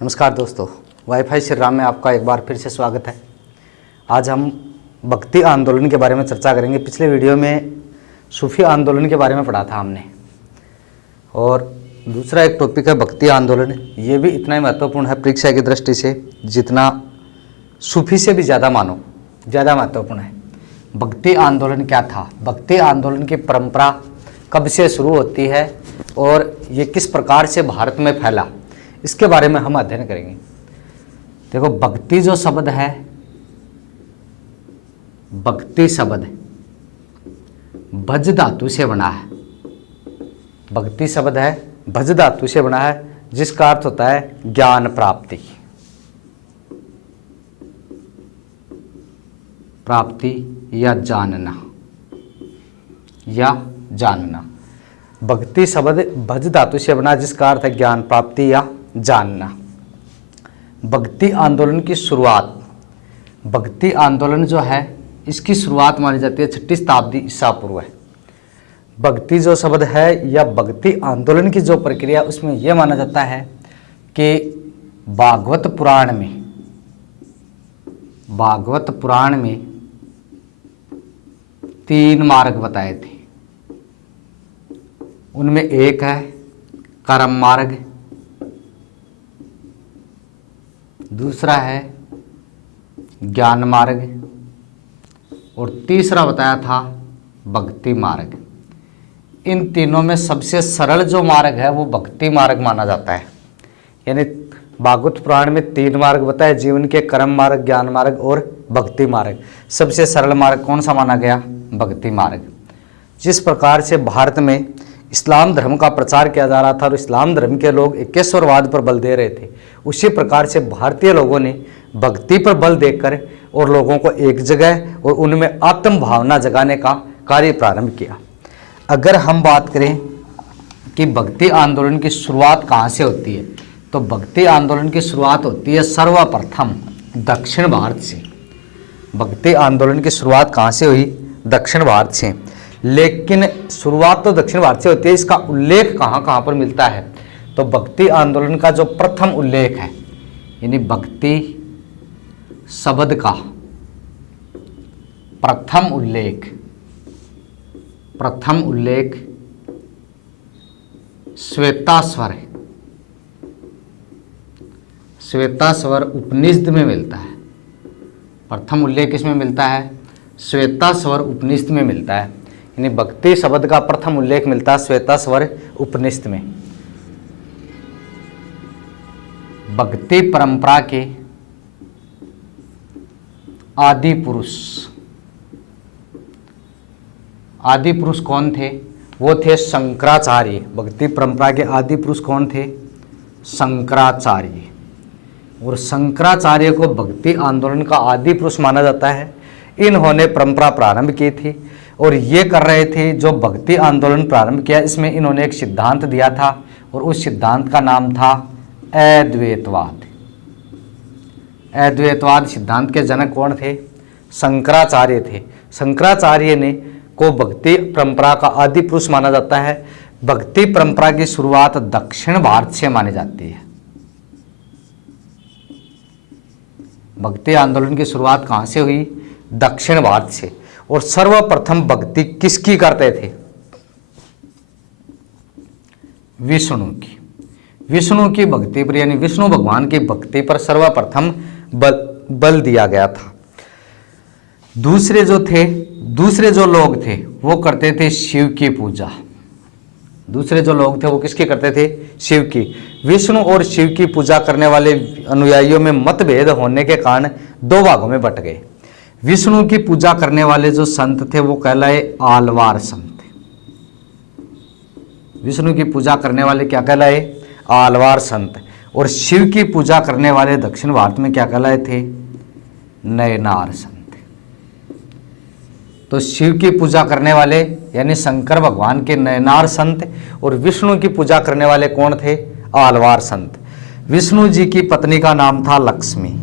नमस्कार दोस्तों, वाईफाई श्री राम में आपका एक बार फिर से स्वागत है। आज हम भक्ति आंदोलन के बारे में चर्चा करेंगे। पिछले वीडियो में सूफी आंदोलन के बारे में पढ़ा था हमने, और दूसरा एक टॉपिक है भक्ति आंदोलन। ये भी इतना ही महत्वपूर्ण है परीक्षा की दृष्टि से जितना सूफी से भी ज़्यादा महत्वपूर्ण है। भक्ति आंदोलन क्या था, भक्ति आंदोलन की परंपरा कब से शुरू होती है और ये किस प्रकार से भारत में फैला, इसके बारे में हम अध्ययन करेंगे। देखो, भक्ति जो शब्द है, भक्ति शब्द भज धातु से बना है। भक्ति शब्द है भज धातु से बना है, जिसका अर्थ होता है ज्ञान प्राप्ति। या जानना। भक्ति शब्द भज धातु से बना, जिसका अर्थ है ज्ञान प्राप्ति या जानना। भक्ति आंदोलन की शुरुआत, भक्ति आंदोलन जो है इसकी शुरुआत मानी जाती है 6ठी शताब्दी ईसा पूर्व है। भक्ति जो शब्द है या भक्ति आंदोलन की जो प्रक्रिया, उसमें यह माना जाता है कि भागवत पुराण में 3 मार्ग बताए थे। उनमें एक है कर्म मार्ग, दूसरा है ज्ञान मार्ग, और तीसरा बताया था भक्ति मार्ग। इन तीनों में सबसे सरल जो मार्ग है वो भक्ति मार्ग माना जाता है। यानी भागवत पुराण में 3 मार्ग बताए, जीवन के कर्म मार्ग, ज्ञान मार्ग और भक्ति मार्ग। सबसे सरल मार्ग कौन सा माना गया? भक्ति मार्ग। जिस प्रकार से भारत में इस्लाम धर्म का प्रचार किया जा रहा था और इस्लाम धर्म के लोग एकेश्वरवाद पर बल दे रहे थे, उसी प्रकार से भारतीय लोगों ने भक्ति पर बल देकर और लोगों को एक जगह और उनमें आत्म भावना जगाने का कार्य प्रारंभ किया। अगर हम बात करें कि भक्ति आंदोलन की शुरुआत कहाँ से होती है, तो भक्ति आंदोलन की शुरुआत होती है सर्वप्रथम दक्षिण भारत से। भक्ति आंदोलन की शुरुआत कहाँ से हुई? दक्षिण भारत से। लेकिन शुरुआत तो दक्षिण भारत से होती है, इसका उल्लेख कहाँ पर मिलता है? तो भक्ति आंदोलन का जो प्रथम उल्लेख है, यानी भक्ति शब्द का प्रथम उल्लेख श्वेताश्वर उपनिषद में मिलता है। प्रथम उल्लेख किसमें मिलता है? श्वेताश्वर उपनिषद में मिलता है। यानी भक्ति शब्द का प्रथम उल्लेख मिलता है श्वेताश्वर उपनिषद में। भक्ति परंपरा के आदि पुरुष कौन थे? वो थे शंकराचार्य। भक्ति परंपरा के आदि पुरुष कौन थे? शंकराचार्य। और शंकराचार्य को भक्ति आंदोलन का आदि पुरुष माना जाता है। इन्होंने परंपरा प्रारंभ की थी और ये कर रहे थे जो भक्ति आंदोलन प्रारंभ किया, इसमें इन्होंने एक सिद्धांत दिया था और उस सिद्धांत का नाम था अद्वैतवाद। अद्वैतवाद सिद्धांत के जनक कौन थे? शंकराचार्य थे। शंकराचार्य ने को भक्ति परंपरा का आदि पुरुष माना जाता है। भक्ति परंपरा की शुरुआत दक्षिण भारत से मानी जाती है। भक्ति आंदोलन की शुरुआत कहाँ से हुई? दक्षिण भारत से। और सर्वप्रथम भक्ति किसकी करते थे? विष्णु की भक्ति पर, यानी विष्णु भगवान की भक्ति पर सर्वप्रथम बल दिया गया था। दूसरे जो लोग थे वो करते थे शिव की पूजा। दूसरे जो लोग थे वो किसकी करते थे? शिव की। विष्णु और शिव की पूजा करने वाले अनुयायियों में मतभेद होने के कारण 2 भागों में बट गए। विष्णु की पूजा करने वाले जो संत थे वो कहलाए आलवार संत। विष्णु की पूजा करने वाले क्या कहलाए? आलवार संत। और शिव की पूजा करने वाले दक्षिण भारत में क्या कहलाए थे? नयनार संत। तो शिव की पूजा करने वाले यानी शंकर भगवान के नयनार संत, और विष्णु की पूजा करने वाले कौन थे? आलवार संत। विष्णु जी की पत्नी का नाम था लक्ष्मी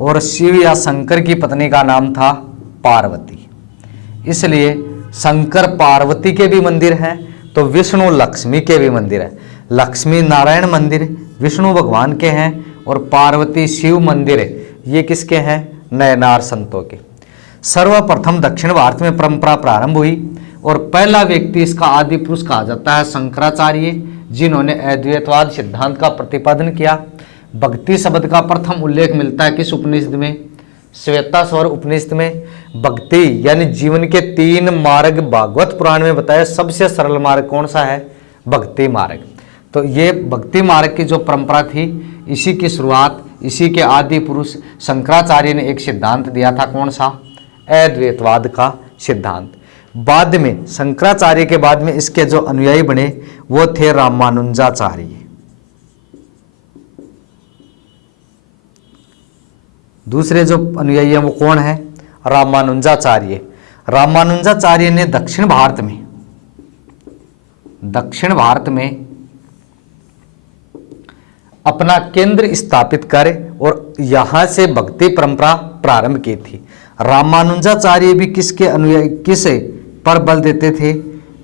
और शिव या शंकर की पत्नी का नाम था पार्वती। इसलिए शंकर पार्वती के भी मंदिर हैं तो विष्णु लक्ष्मी के भी मंदिर है। लक्ष्मी नारायण मंदिर विष्णु भगवान के हैं और पार्वती शिव मंदिर ये किसके हैं? नयनार संतों के। सर्वप्रथम दक्षिण भारत में परंपरा प्रारंभ हुई और पहला व्यक्ति इसका आदि पुरुष कहा जाता है शंकराचार्य, जिन्होंने अद्वैतवाद सिद्धांत का प्रतिपादन किया। भक्ति शब्द का प्रथम उल्लेख मिलता है किस उपनिषद में? श्वेताश्वर उपनिषद में। भक्ति यानी जीवन के 3 मार्ग भागवत पुराण में बताया, सबसे सरल मार्ग कौन सा है? भक्ति मार्ग। तो ये भक्ति मार्ग की जो परंपरा थी, इसी की शुरुआत, इसी के आदि पुरुष शंकराचार्य ने एक सिद्धांत दिया था, कौन सा? अद्वैतवाद का सिद्धांत। बाद में शंकराचार्य के बाद में इसके जो अनुयायी बने वो थे रामानुजाचार्य। दूसरे जो अनुयायी हैं वो कौन है? रामानुजाचार्य। रामानुजाचार्य ने दक्षिण भारत में अपना केंद्र स्थापित कर और यहां से भक्ति परंपरा प्रारंभ की थी। रामानुजाचार्य भी किसके अनुयायी, किसे पर बल देते थे?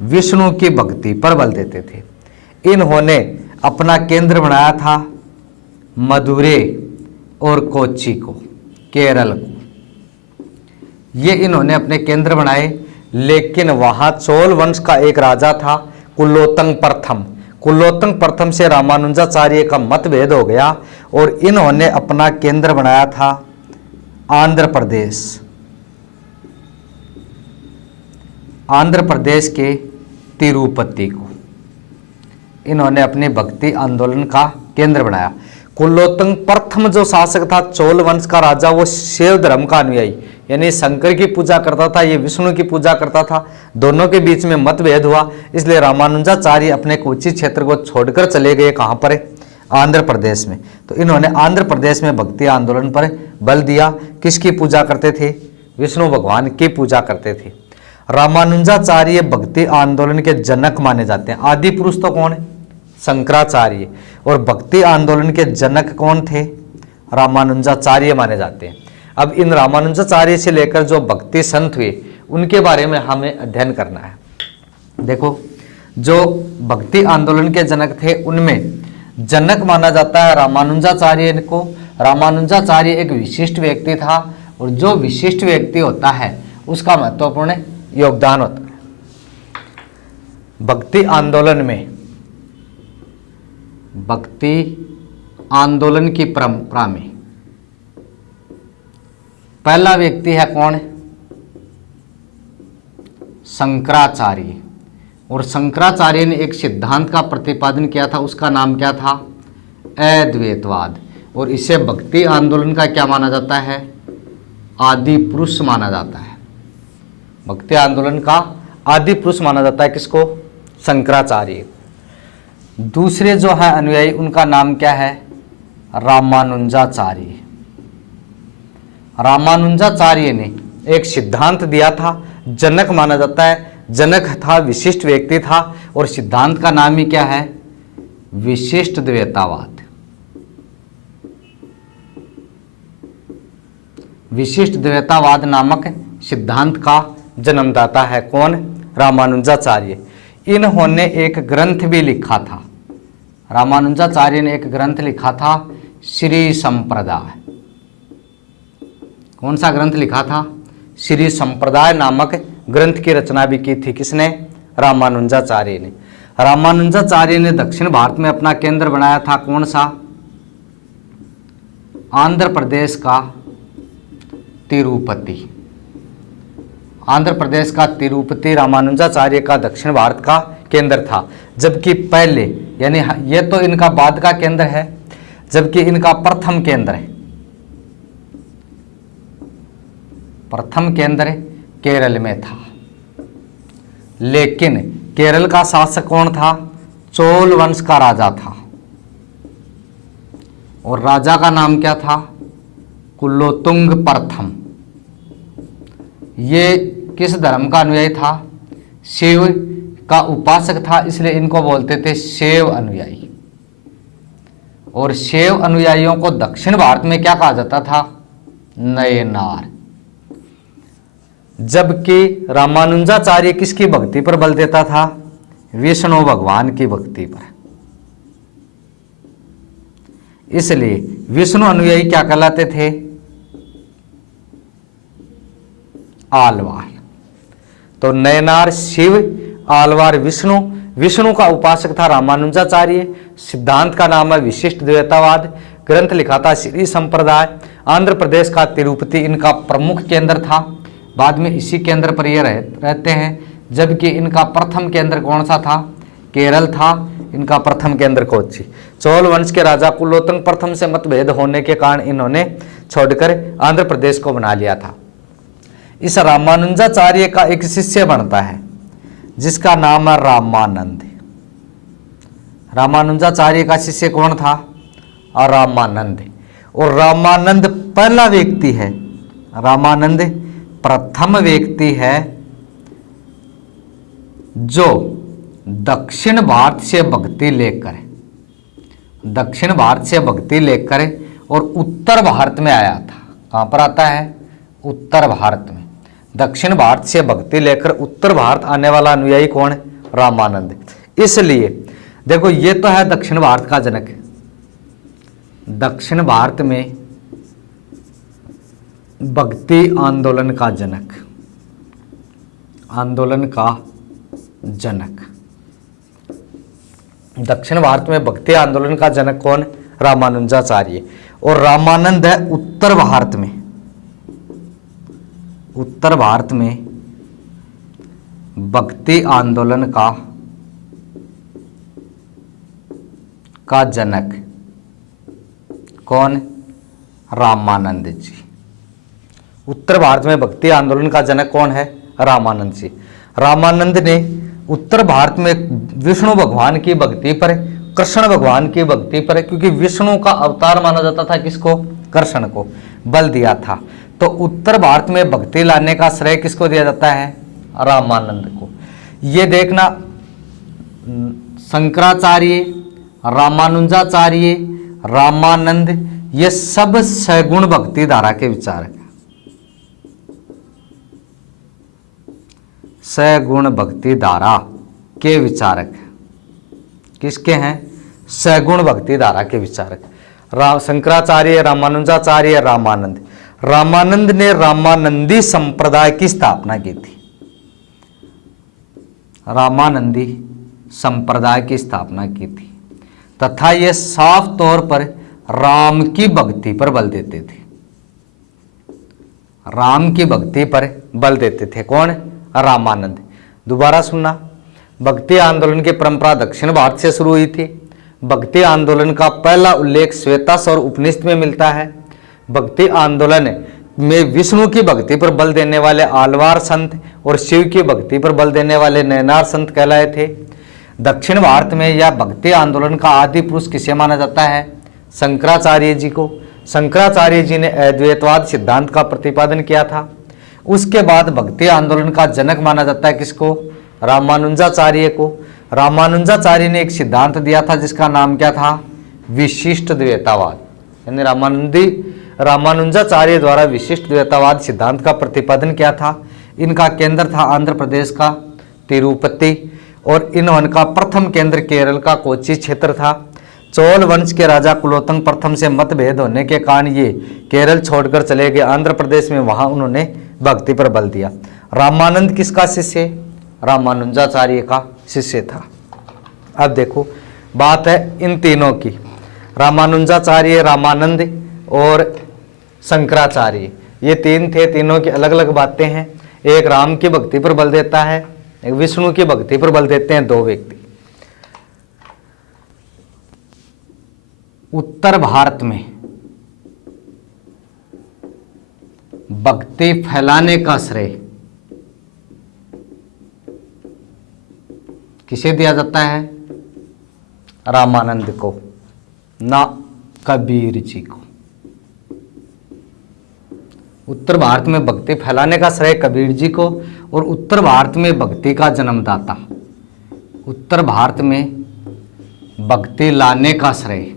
विष्णु की भक्ति पर बल देते थे। इन्होंने अपना केंद्र बनाया था मदुरै और कोच्चि को, केरल को। ये इन्होंने अपने केंद्र बनाए, लेकिन वहां चोल वंश का एक राजा था कुलोत्तंग प्रथम। कुलोत्तंग प्रथम से रामानुजाचार्य का मतभेद हो गया और इन्होंने अपना केंद्र बनाया था आंध्र प्रदेश के तिरुपति को। इन्होंने अपने भक्ति आंदोलन का केंद्र बनाया। कुलोत्तंग प्रथम जो शासक था, चोल वंश का राजा, वो शैव धर्म का अनुयायी, यानी शंकर की पूजा करता था, ये विष्णु की पूजा करता था। दोनों के बीच में मतभेद हुआ, इसलिए रामानुजाचार्य अपने कोच्चि क्षेत्र को छोड़कर चले गए। कहाँ पर? आंध्र प्रदेश में। तो इन्होंने आंध्र प्रदेश में भक्ति आंदोलन पर बल दिया। किसकी पूजा करते थे? विष्णु भगवान की पूजा करते थे। रामानुजाचार्य भक्ति आंदोलन के जनक माने जाते हैं। आदि पुरुष तो कौन है? शंकराचार्य। और भक्ति आंदोलन के जनक कौन थे? रामानुजाचार्य माने जाते हैं। अब इन रामानुजाचार्य से लेकर जो भक्ति संत हुए उनके बारे में हमें अध्ययन करना है। देखो, जो भक्ति आंदोलन के जनक थे उनमें जनक माना जाता है रामानुजाचार्य को। रामानुजाचार्य एक विशिष्ट व्यक्ति था और जो विशिष्ट व्यक्ति होता है उसका महत्वपूर्ण योगदान होता है। भक्ति आंदोलन की परंपरा में पहला व्यक्ति है कौन? शंकराचार्य। और शंकराचार्य ने एक सिद्धांत का प्रतिपादन किया था, उसका नाम क्या था? अद्वैतवाद। और इसे भक्ति आंदोलन का क्या माना जाता है? आदि पुरुष माना जाता है। भक्ति आंदोलन का आदि पुरुष माना जाता है किसको? शंकराचार्य। दूसरे जो है अनुयायी, उनका नाम क्या है? रामानुजाचार्य। रामानुजाचार्य ने एक सिद्धांत दिया था, जनक माना जाता है। जनक था, विशिष्ट व्यक्ति था, और सिद्धांत का नाम ही क्या है? विशिष्ट द्वैतावाद। विशिष्ट द्वैतावाद नामक सिद्धांत का जन्मदाता है कौन? रामानुजाचार्य। इन्होंने एक ग्रंथ भी लिखा था। रामानुजाचार्य ने एक ग्रंथ लिखा था, श्री संप्रदाय। कौन सा ग्रंथ लिखा था? श्री संप्रदाय नामक ग्रंथ की रचना भी की थी। किसने? रामानुजाचार्य ने। रामानुजाचार्य ने दक्षिण भारत में अपना केंद्र बनाया था, कौन सा? आंध्र प्रदेश का तिरुपति। आंध्र प्रदेश का तिरुपति रामानुजाचार्य का दक्षिण भारत का केंद्र था। जबकि पहले, यानी ये तो इनका बाद का केंद्र है, जबकि इनका प्रथम केंद्र केरल में था। लेकिन केरल का शासक कौन था? चोल वंश का राजा था, और राजा का नाम क्या था? कुलोत्तुंग प्रथम। ये किस धर्म का अनुयायी था? शिव का उपासक था, इसलिए इनको बोलते थे शैव अनुयायी। और शैव अनुयायियों को दक्षिण भारत में क्या कहा जाता था? नयनार। जबकि रामानुजाचार्य किसकी भक्ति पर बल देता था? विष्णु भगवान की भक्ति पर। इसलिए विष्णु अनुयायी क्या कहलाते थे? आलवार। तो नयनार शिव, आलवार विष्णु। विष्णु का उपासक था रामानुजाचार्य। सिद्धांत का नाम है विशिष्ट द्वैतवाद। ग्रंथ लिखा था श्री संप्रदाय। आंध्र प्रदेश का तिरुपति इनका प्रमुख केंद्र था। बाद में इसी केंद्र पर ये रहते हैं। जबकि इनका प्रथम केंद्र कौन सा था? केरल था। इनका प्रथम केंद्र कोच्चि। चोल वंश के राजा कुलोत्तंग प्रथम से मतभेद होने के कारण इन्होंने छोड़कर आंध्र प्रदेश को बना लिया था। इस रामानुजाचार्य का एक शिष्य बनता है जिसका नाम है रामानंद। रामानुजाचार्य का शिष्य कौन था? और रामानंद। और रामानंद पहला व्यक्ति है, रामानंद प्रथम व्यक्ति है जो दक्षिण भारत से भक्ति लेकर और उत्तर भारत में आया था। कहां पर आता है? उत्तर भारत में। दक्षिण भारत से भक्ति लेकर उत्तर भारत आने वाला अनुयायी कौन है? रामानंद। इसलिए देखो, ये तो है दक्षिण भारत का जनक। दक्षिण भारत में भक्ति आंदोलन का जनक, दक्षिण भारत में भक्ति आंदोलन का जनक कौन? रामानुजाचार्य। और रामानंद है उत्तर भारत में भक्ति आंदोलन का जनक कौन? रामानंद जी। उत्तर भारत में भक्ति आंदोलन का जनक कौन है? रामानंद जी। रामानंद ने उत्तर भारत में विष्णु भगवान की भक्ति पर, कृष्ण भगवान की भक्ति पर, क्योंकि विष्णु का अवतार माना जाता था किसको? कृष्ण को, बल दिया था। तो उत्तर भारत में भक्ति लाने का श्रेय किसको दिया जाता है? रामानंद को। ये देखना, शंकराचार्य, रामानुजाचार्य, रामानंद, ये सब सगुण भक्ति धारा के विचारक हैं। सगुण भक्ति धारा के विचारक किसके हैं? सगुण भक्ति धारा के विचारक शंकराचार्य, रामानुजाचार्य, रामानंद। रामानंद ने रामानंदी संप्रदाय की स्थापना की थी। रामानंदी संप्रदाय की स्थापना की थी तथा ये साफ तौर पर राम की भक्ति पर बल देते थे। राम की भक्ति पर बल देते थे। कौन? रामानंद। दोबारा सुनना, भक्ति आंदोलन की परंपरा दक्षिण भारत से शुरू हुई थी। भक्ति आंदोलन का पहला उल्लेख श्वेताश्वर उपनिषद में मिलता है। भक्ति आंदोलन में विष्णु की भक्ति पर बल देने वाले आलवार संत और शिव की भक्ति पर बल देने वाले नयनार संत कहलाए थे। दक्षिण भारत में यह भक्ति आंदोलन का आदि पुरुष किसे माना जाता है? शंकराचार्य जी को। शंकराचार्य जी ने अद्वैतवाद सिद्धांत का प्रतिपादन किया था। उसके बाद भक्ति आंदोलन का जनक माना जाता है किसको? रामानुजाचार्य को। रामानुजाचार्य ने एक सिद्धांत दिया था जिसका नाम क्या था? विशिष्ट द्वैतवाद। यानी रामानुजाचार्य द्वारा विशिष्ट द्वैतवाद सिद्धांत का प्रतिपादन किया था। इनका केंद्र था आंध्र प्रदेश का तिरुपति और इनका प्रथम केंद्र केरल का कोच्चि क्षेत्र था। चोल वंश के राजा कुलोत्तंग प्रथम से मतभेद होने के कारण ये केरल छोड़कर चले गए आंध्र प्रदेश में। वहां उन्होंने भक्ति पर बल दिया। रामानंद किसका शिष्य? रामानुजाचार्य का शिष्य था। अब देखो, बात है इन तीनों की, रामानुजाचार्य, रामानंद और शंकराचार्य। ये तीन थे, तीनों की अलग अलग बातें हैं। एक राम की भक्ति पर बल देता है, एक विष्णु की भक्ति पर बल देते हैं, दो व्यक्ति। उत्तर भारत में भक्ति फैलाने का श्रेय किसे दिया जाता है? रामानंद को, ना कबीर जी को। उत्तर भारत में भक्ति फैलाने का श्रेय कबीर जी को और उत्तर भारत में भक्ति का जन्मदाता, उत्तर भारत में भक्ति लाने का श्रेय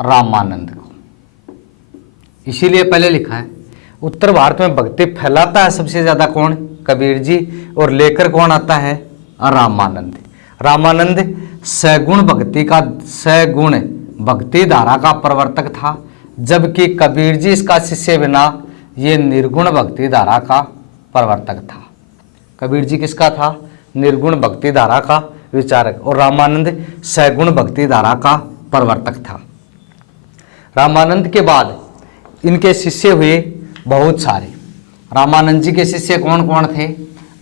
रामानंद को। इसीलिए पहले लिखा है उत्तर भारत में भक्ति फैलाता है सबसे ज्यादा कौन? कबीर जी। और लेकर कौन आता है? रामानंद। रामानंद सगुण भक्ति धारा का प्रवर्तक था, जबकि कबीर जी इसका शिष्य बिना ये निर्गुण भक्ति धारा का प्रवर्तक था। कबीर जी किसका था? निर्गुण भक्ति धारा का विचारक, और रामानंद सगुण भक्ति धारा का प्रवर्तक था। रामानंद के बाद इनके शिष्य हुए बहुत सारे। रामानंद जी के शिष्य कौन कौन थे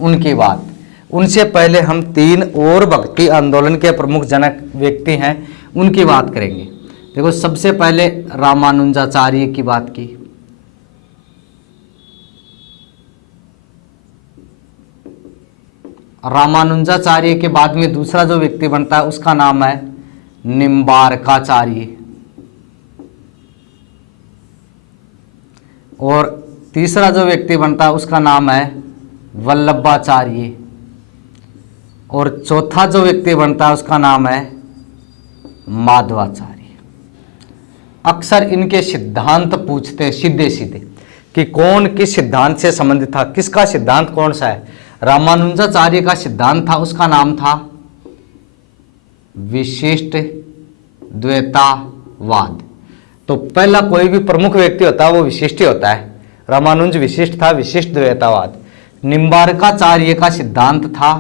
उनकी बात, उनसे पहले हम 3 और भक्ति आंदोलन के प्रमुख जनक व्यक्ति हैं उनकी बात करेंगे। देखो, सबसे पहले रामानुजाचार्य की बात की। रामानुजाचार्य के बाद में दूसरा जो व्यक्ति बनता है उसका नाम है निम्बारकाचार्य, और तीसरा जो व्यक्ति बनता है उसका नाम है वल्लभाचार्य, और चौथा जो व्यक्ति बनता है उसका नाम है माधवाचार्य। अक्सर इनके सिद्धांत पूछते हैं सीधे सीधे कि कौन किस सिद्धांत से संबंधित था, किसका सिद्धांत कौन सा है। रामानुजाचार्य का सिद्धांत था, उसका नाम था विशिष्ट द्वैतावाद। तो पहला कोई भी प्रमुख व्यक्ति होता है वो विशिष्ट ही होता है। रामानुज विशिष्ट था, विशिष्ट द्वैतावाद। निम्बारकाचार्य का सिद्धांत था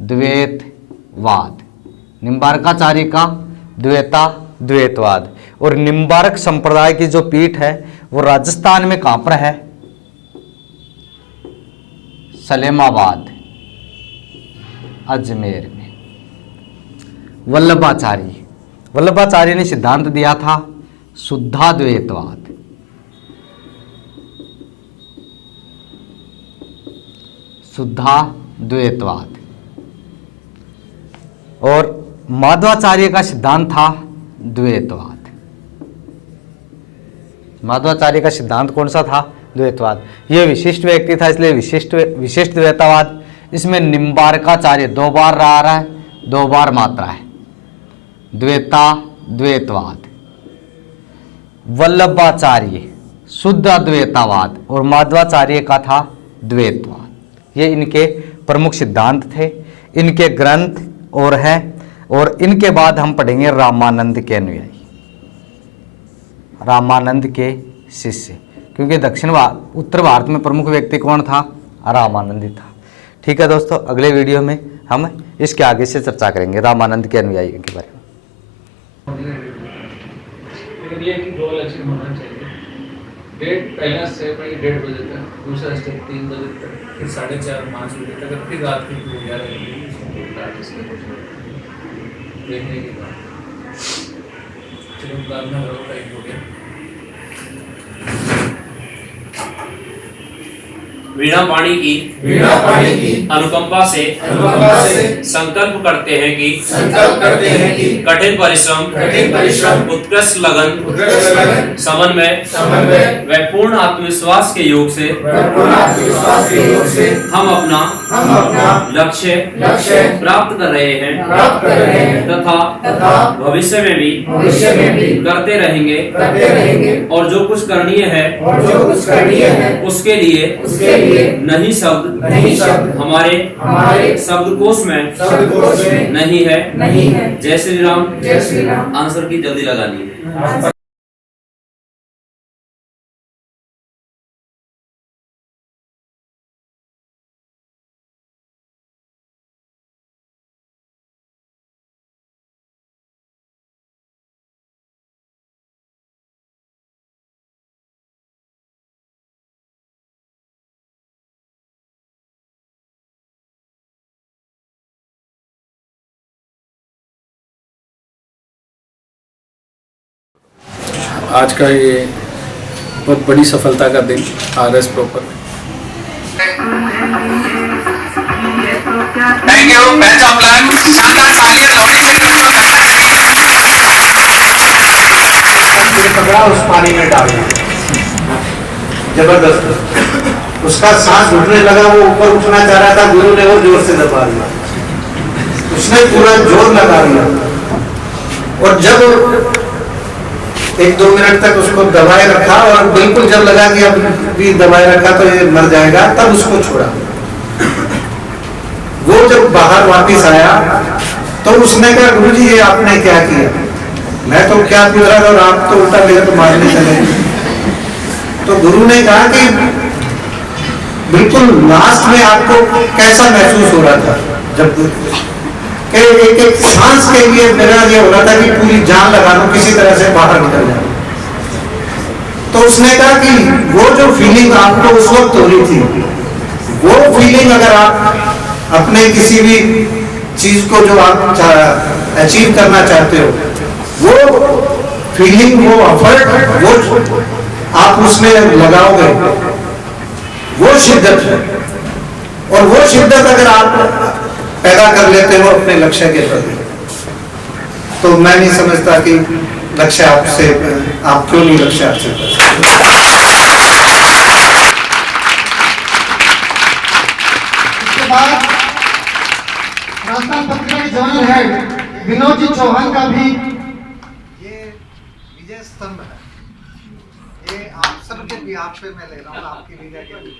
द्वैतवाद। निम्बारकाचार्य का द्वैतवाद। और निम्बारक संप्रदाय की जो पीठ है वो राजस्थान में कहां पर है? सलेमाबाद, अजमेर में। वल्लभाचार्य ने सिद्धांत दिया था शुद्धाद्वैतवाद। और माधवाचार्य का सिद्धांत था द्वैतवाद। माधवाचार्य का सिद्धांत कौन सा था? द्वैतवाद। यह विशिष्ट व्यक्ति था इसलिए विशिष्ट द्वैतवाद। इसमें निम्बारकाचार्य 2 बार आ रहा है, 2 बार मात्रा है। द्वैतवाद। वल्लभाचार्य शुद्ध अद्वैतवाद, और माधवाचार्य का था द्वैतवाद। ये इनके प्रमुख सिद्धांत थे, इनके ग्रंथ और हैं। और इनके बाद हम पढ़ेंगे रामानंद के अनुयायी, रामानंद के शिष्य, क्योंकि उत्तर भारत में प्रमुख व्यक्ति कौन था? रामानंद ही था। ठीक है दोस्तों, अगले वीडियो में हम इसके आगे से चर्चा करेंगे रामानंद के अनुयायी के बारे में। लेकिन ये कि 2 इलेक्शन होना चाहिए। डेट पहला स्टेप है 1:30 बजे तक, दूसरा स्टेप 3 बजे तक, फिर 4:30-5 बजे तक, फिर रात की 11 बजे देखने की बात। चलो बाद में हो गया। वीणा पाणी की अनुकंपा से संकल्प करते हैं कि कठिन परिश्रम उत्कृष्ट लगन समन्वय व पूर्ण आत्मविश्वास के योग से हम अपना लक्ष्य प्राप्त कर रहे हैं तथा भविष्य में भी करते रहेंगे, और जो कुछ करणीय है उसके लिए नहीं शब्द हमारे शब्दकोश में नहीं है। जय श्री राम। आंसर की जल्दी लगानी है। आज का ये बहुत बड़ी सफलता का दिन RS प्रॉपर। Thank you. पहला प्लान शानदार तालियां लोगों से पकड़ा, उस पानी में डालना जबरदस्त। उसका सांस घुटने लगा, वो ऊपर उठना चाह रहा था, गुरु ने वो जोर से दबा दिया। उसने पूरा जोर लगा दिया, और जब 1-2 मिनट तक उसको दबाए रखा, और बिल्कुल जब लगा कि अब भी दबाए रखा तो ये मर जाएगा, तब उसको छोड़ा। वो जब बाहर वापिस आया तो उसने कहा गुरुजी ये आपने क्या किया? मैं तो क्या पूछ रहा था और आप तो उल्टा मेरे को मारने चले। तो गुरु ने कहा कि बिल्कुल लास्ट में आपको कैसा महसूस हो रहा था? जब कि एक एक सांस के लिए मेरा ये हो रहा था कि पूरी जान लगा लो, किसी तरह से बाहर निकल जाओ। तो उसने कहा कि वो जो फीलिंग आपको उस वक्त हो रही थी, वो फीलिंग अगर आप अपने किसी भी चीज को जो आप अचीव करना चाहते हो, वो फीलिंग, वो एफर्ट, वो आप उसमें लगाओगे, वो शिद्दत है। और वो शिद्दत अगर आप पैदा कर लेते हो अपने लक्ष्य के प्रति, तो मैं नहीं समझता कि लक्ष्य आपसे, आप क्यों नहीं लक्ष्य हासिल कर सकते। इसके बाद राजस्थान पत्रिका के जनरल हेड विनोद जी चौहान का भी ये विजय स्तंभ है, ये आप सबके भी आप पे मैं ले रहा हूँ, आपकी विजय के लिए।